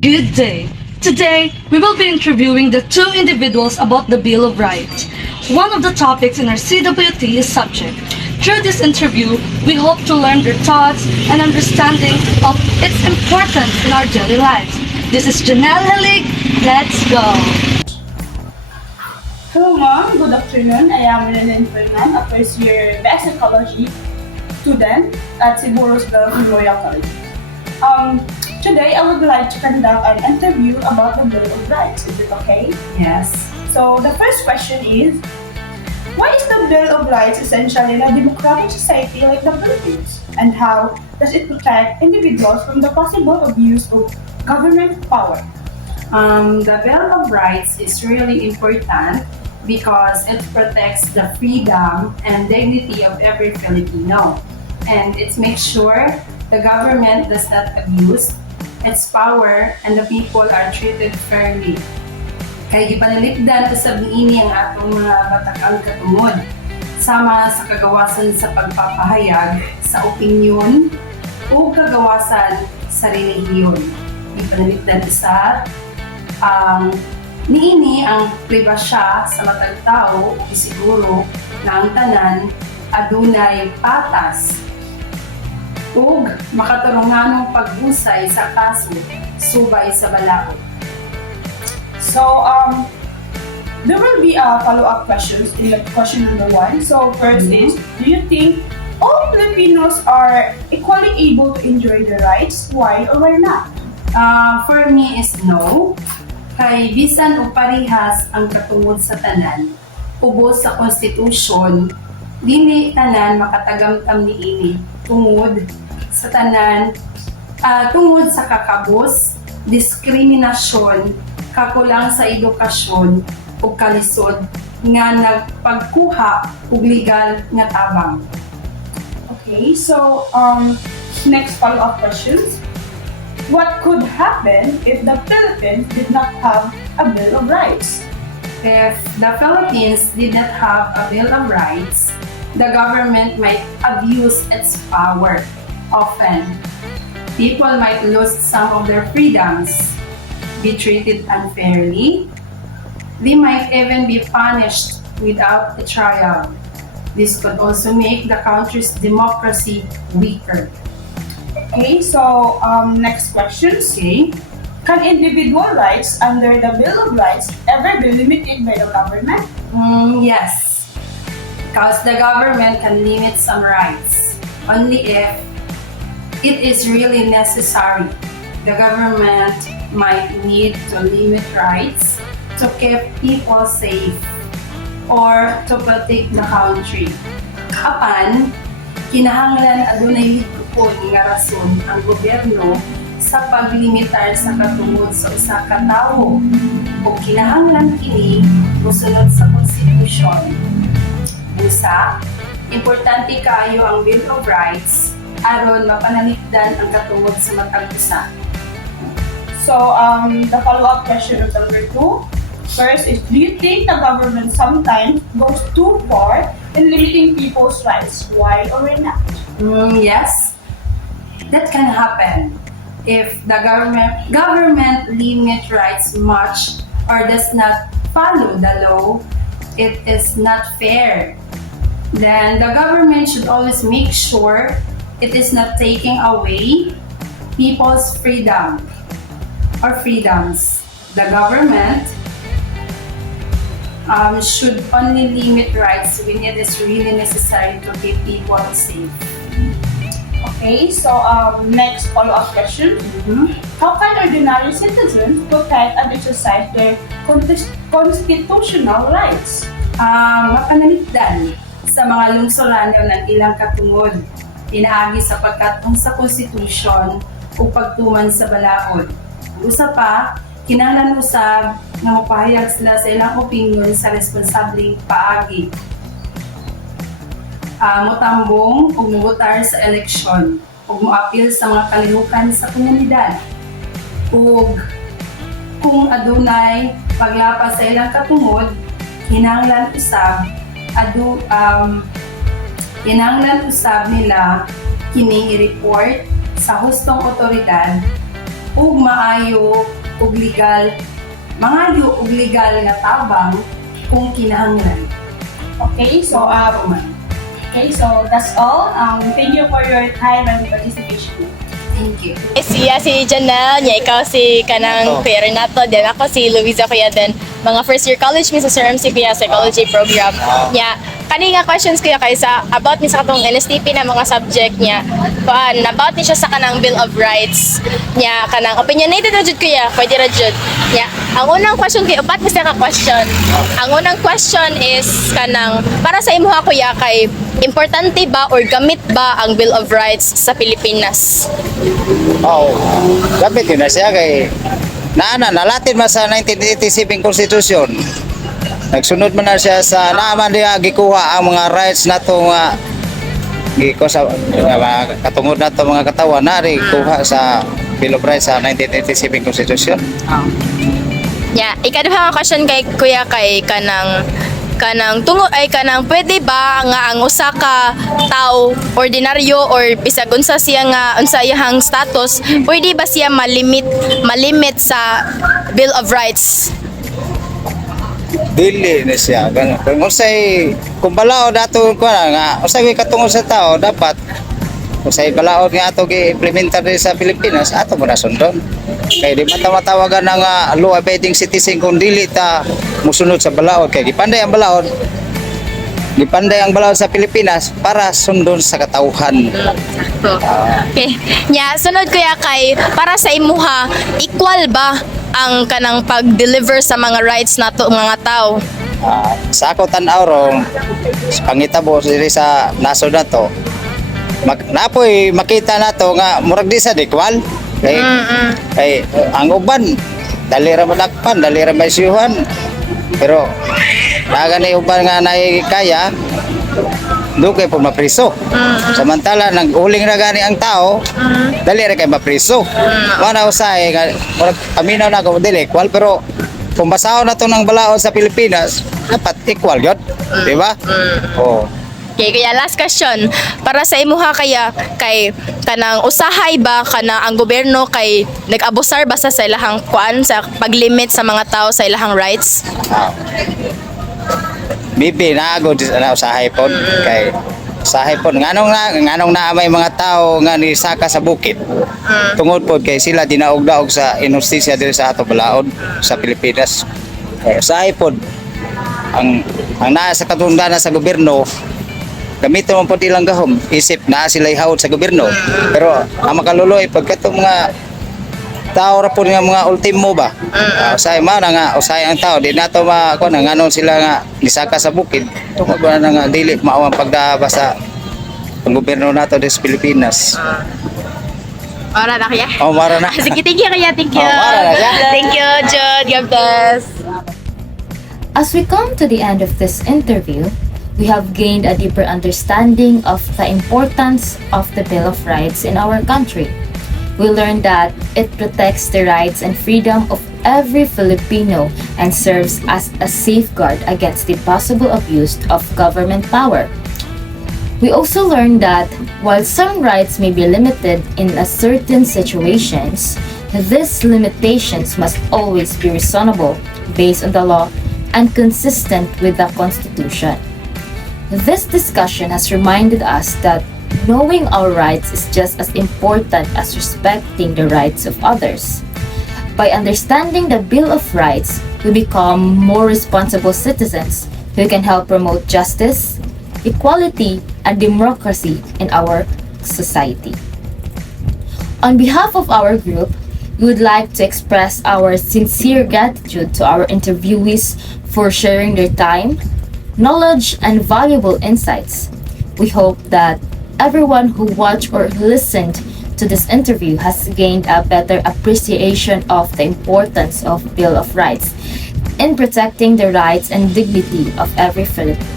Good day. Today, we will be interviewing the two individuals about the Bill of Rights. One of the topics in our CWT is subject. Through this interview, we hope to learn their thoughts and understanding of its importance in our daily lives. This is Janelle Helig. Let's go. Hello ma'am, good afternoon. I am Lennon Fernand, a first year biopsychology student at Siguros del Memorial College. Today I would like to conduct an interview about the Bill of Rights. Is it okay? Yes. So the first question is, why is the Bill of Rights essential in a democratic society like the Philippines? And how does it protect individuals from the possible abuse of government power? The Bill of Rights is really important because it protects the freedom and dignity of every Filipino. And it makes sure the government does not abuse its power and the people are treated fairly. Kaya ipanalikdan sa niini ang atong mga batakang katungod sama sa kagawasan sa pagpapahayag sa opinyon o kagawasan sa relihiyon. Ipanalikdan sa niini ang pribasya sa matag tao o isiguro na ang tanan adunay patas ug makatarunganong pag-usay sa kaso subay sa balaod. So there will be follow-up questions in the question number 1. So first is, do you think all Filipinos are equally able to enjoy their rights? Why or why not? For me is no. Kay bisan o parihas ang katungod sa tanan, ubos sa konstitusyon, dili tanan makatagamtam niini tungod sa tanan, tungod sa kakabos, diskriminasyon, kakulang sa edukasyon ug kalisod nga nagpagkuha og legal nga tabang. Okay, so next follow-up questions. What could happen if the Philippines did not have a Bill of Rights? If the Philippines did not have a Bill of Rights, the government might abuse its power. Often, people might lose some of their freedoms, be treated unfairly. They might even be punished without a trial. This could also make the country's democracy weaker. Okay, so next questions. Okay? Can individual rights under the Bill of Rights ever be limited by the government? Yes. Because the government can limit some rights only if it is really necessary. The government might need to limit rights to keep people safe or to protect the country. Apan, kinahanglan adunay ligupon nga rason ang gobyerno sa paglimitar sa katungod sa usa ka tawo o kinahanglan kini mosunod sa konstitusyon. Busa, importante kaayo ang Bill of Rights aron mapanalikdan ang katungod sa matag usa. So the follow-up question of number 2. First is, do you think the government sometimes goes too far in limiting people's rights? Why or why not? Yes, that can happen if the government limit rights much or does not follow the law. It is not fair. Then the government should always make sure it is not taking away people's freedom or freedoms. The government should only limit rights when it is really necessary to keep people safe. Okay, so next follow-up question. How can ordinary citizens protect and exercise their constitutional rights? Mapanalikdan sa mga lungsuranon ng ilang katungod, pinaagi sapagkat ang sa konstitusyon o pagtuman sa balaod. Usa pa, kinahanglan usab nga mapahayag sila sa ilang opinyon sa responsableng paagi. Motambong o mobotar sa eleksyon o moapil sa mga kalihukan sa komunidad. Ug kung adunay paglapas sa ilang katungod, kinahanglan usab nila kining i-report sa hustong otoridad ug maayo ug legal nga tabang kung kinahanglan. Okay, so that's all. Thank you for your time and participation. Thank you. Siya si Janelle, niya ikaw si kanang Kuya Renato, then ako si Luisa Kuya, then mga first year college mi sa Sir MC Kuya Psychology program. Niya, kani nga questions kuya kay sa about ni sa katong NSTP na mga subject niya. About ni siya sa kanang Bill of Rights. Niya, kanang opinionated na jud kuya, pwede ra jud. Niya, ang unang question kay upat mi sa ka question. Ang unang question is kanang para sa imuha kuya kay importante ba or gamit ba ang Bill of Rights sa Pilipinas? Oo. Gamit yun na siya kay nalatin man sa 1987 Constitution. Nagsunod man na siya sa naaman niya gikuha ang mga rights nato nga katungod nato mga katawan na rin kuha sa Bill of Rights sa 1987 Constitution. Yeah, ikaduha nga question kay kuya kay kanang tungo ay kanang pwede ba nga ang usa ka tao ordinaryo or bisag unsa siya nga unsa iyang status pwede ba siya malimit sa Bill of Rights? Dili na siya. Kung kung balaod ato ko nga usay katungod sa tao dapat usay balaod nga ato gi-implementar sa Pilipinas ato mo na sundon. Kay di matawagan na nga law abiding citizen kung dili ta musunod sa balaod kay gipanday ang balaod sa Pilipinas para sundon sa katawhan. Okay. Nya sunod kuya kay para sa imuha equal ba ang kanang pag-deliver sa mga rights nato mga tao? Sa ako tan-aw ron sa pangitabo diri sa nasod nato napoy makita nato nga murag di sa equal kay ang uban dali ra madakpan dali ra maisyuhan pero nagani uban nga nay kaya dugay po mapriso samantala nang uling ra gani ang tao dali ra kay mapriso wala usay nga murag aminaw na ko dili equal pero kung basahon nato ng balaod sa Pilipinas dapat equal yun di ba? Okay, kaya last question. Para sa imuha kaya kay kanang usahay ba kanang ang gobyerno kay nag-abusar ba sa ilahang kuan sa paglimit sa mga tao sa ilahang rights? Bibi naagod na usahay pod kay usahay pod nganong na may mga tao nga nisaka sa bukid. Tungod pod kay sila dinaog-daog sa inustisya diri sa ato balaod sa Pilipinas. Kay usahay pod ang naa sa katungdanan sa gobyerno gamiton man po ilang gahom isip na sila ihawod sa gobyerno pero ang makaluloy pagkatong mga tao ra po nga mga ultimo ba usay man nga usay ang tao di nato ko na nganon sila nga nisaka sa bukid tungod ba na nga dili mao ang pagdaba sa gobyerno nato des Pilipinas. Ora na kaya? Mara na. Sige, thank you kaya, thank you. Mara na siya. Thank you, Jude. God bless. As we come to the end of this interview, we have gained a deeper understanding of the importance of the Bill of Rights in our country. We learned that it protects the rights and freedom of every Filipino and serves as a safeguard against the possible abuse of government power. We also learned that while some rights may be limited in a certain situations, these limitations must always be reasonable, based on the law, and consistent with the Constitution. This discussion has reminded us that knowing our rights is just as important as respecting the rights of others. By understanding the Bill of Rights, we become more responsible citizens who can help promote justice, equality, and democracy in our society. On behalf of our group, we would like to express our sincere gratitude to our interviewees for sharing their time, knowledge, and valuable insights. We hope that everyone who watched or listened to this interview has gained a better appreciation of the importance of Bill of Rights in protecting the rights and dignity of every Filipino.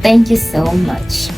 Thank you so much.